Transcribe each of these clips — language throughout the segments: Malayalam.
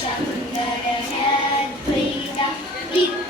Shall we get ahead? We got, we got.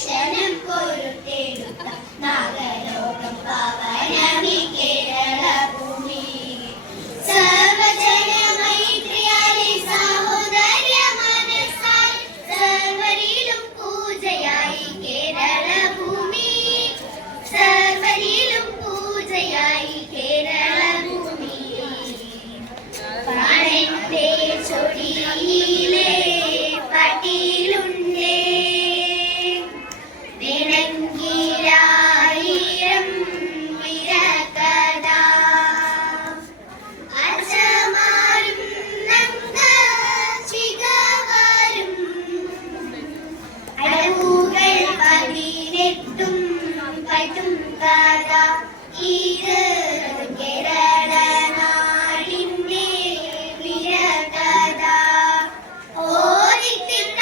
ദർശനം പൊരുത്തേടുത്ത നാഗ எட்டும் பட்டும் கதா இது கேரள நாடின் விரகதா ஓடித்தின்